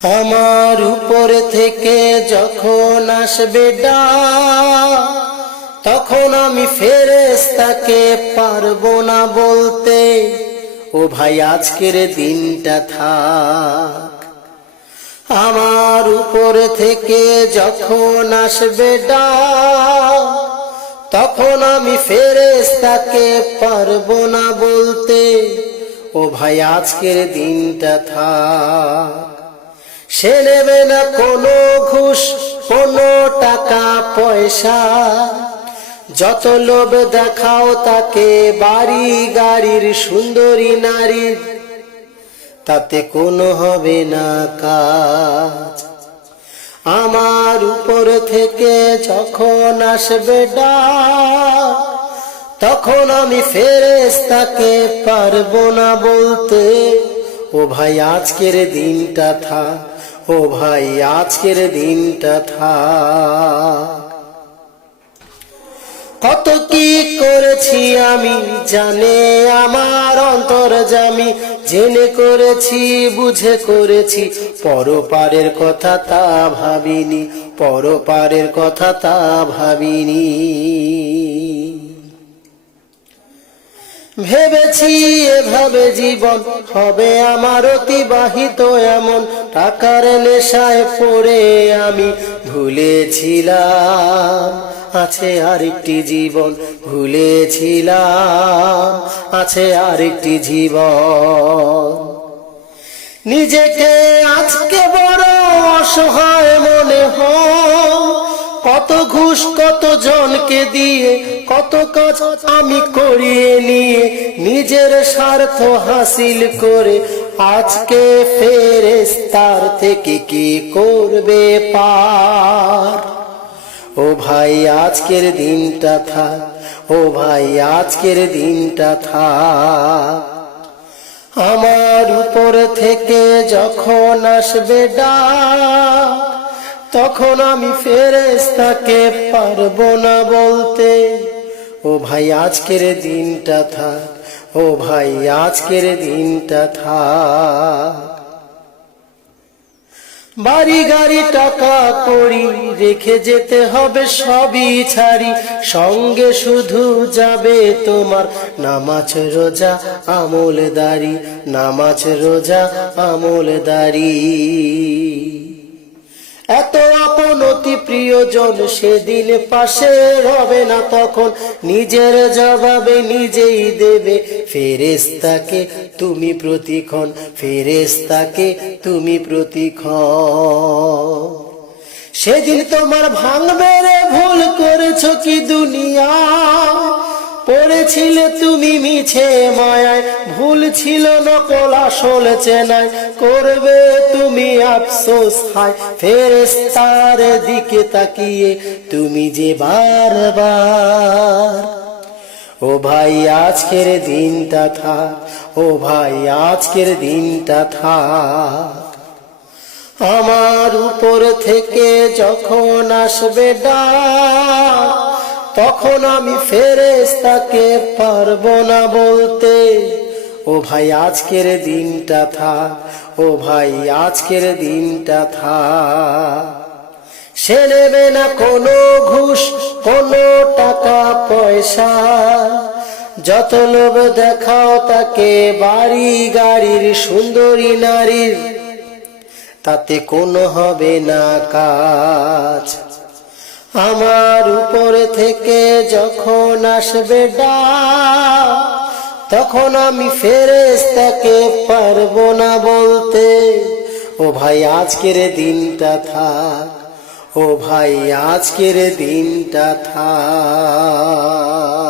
আমার উপর থেকে যখন আসবে ডাক, তখন আমি ফেরেশতাকে পারবো না বলতে, ও ভাই আজকের দিনটা থাক। আমার উপর থেকে যখন আসবে ডাক, তখন আমি ফেরেশতাকে পারবো না বলতে, ও ভাই আজকের দিনটা থাক। সে নেবে না কোনো ঘুষ, কোনো টাকা পয়সা, যত লোভ দেখাও তাকে বাড়ি গাড়ির সুন্দরী নারীর, তাতে কোনো হবে না কাজ। আমার উপর থেকে যখন আসবে ডাক, তখন আমি ফেরেশতাকে পারবো না বলতে, ও ভাই আজকের দিনটা থাক, ও ভাই আজকের দিনটা থাক। কত কি করেছি আমি জানে আমার অন্তর্যামী, জেনে করেছি বুঝে করেছি, পরপারের কথা তা ভাবিনি, পরপারের কথা তা ভাবিনি। ভেবেছি এভাবে জীবন হবে আমার অতিবাহিত, এমন টাকার নেশায় পড়ে আমি ভুলেছিলাম আছে আরেকটি জীবন, ভুলেছিলাম আছে আরেকটি জীবন। নিজেকে আজকে বড় অসহায় মনে হয়, কত ঘুষ কত জনকে দিয়ে, কত কাজ আমি করিয়ে নিয়ে, নিজের স্বার্থ হাসিল করে আজকে ফেরেশতার থেকে কি করবে পার। ও ভাই আজকের দিনটা থাক, ও ভাই আজকের দিনটা থাক। আমার উপর থেকে যখন আসবে ডাক, তখন আমি ফেরেশতাকে পারবো না বলতে, ও ভাই আজকের দিনটা থাক, ও ভাই আজকের দিনটা থাক। বাড়ি গাড়ি টাকা কড়ি রেখে যেতে হবে সবই ছাড়ি, সঙ্গে শুধু যাবে তোমার নামাজ রোজা আমলদারি, নামাজ রোজা আমলদারি। এত আপন অতি প্রিয়জন সেদিন পাশে হবে না, তখন নিজের জবাবে নিজেই দেবে ফেরেশতাকে তুমি প্রতিক্ষণ, ফেরেশতাকে তুমি প্রতিক্ষণ। সেদিন তোমার ভাঙবে রে ভুল করেছো কি দুনিয়া, পড়েছিলে তুমি মিছে মায়ায়, ভুল ছিল নকল আসল চেনায়, করবে তুমি আফসোস হায় ফেরেশতার দিকে তাকিয়ে তুমি যে বারবার। ও ভাই আজকের দিনটা থাক, ও ভাই আজকের দিনটা থাক। আমার উপর থেকে যখন আসবে ডাক, তখন আমি ফেরেশতাকে পারবো না বলতে, ও ভাই আজকের দিনটা থাক, ও ভাই আজকের দিনটা থাক। সে নেবে না কোনো ঘুষ, কোনো টাকা পয়সা, যত লোভ দেখাও তাকে বাড়ি গাড়ির সুন্দরী নারীর, তাতে কোনো হবে না কাজ। আমার উপর থেকে যখন আসবে ডাক, তখন আমি ফেরেশতাকে পারবো না বলতে, ও ভাই আজকের দিনটা থাক, ও ভাই আজকের দিনটা থাক।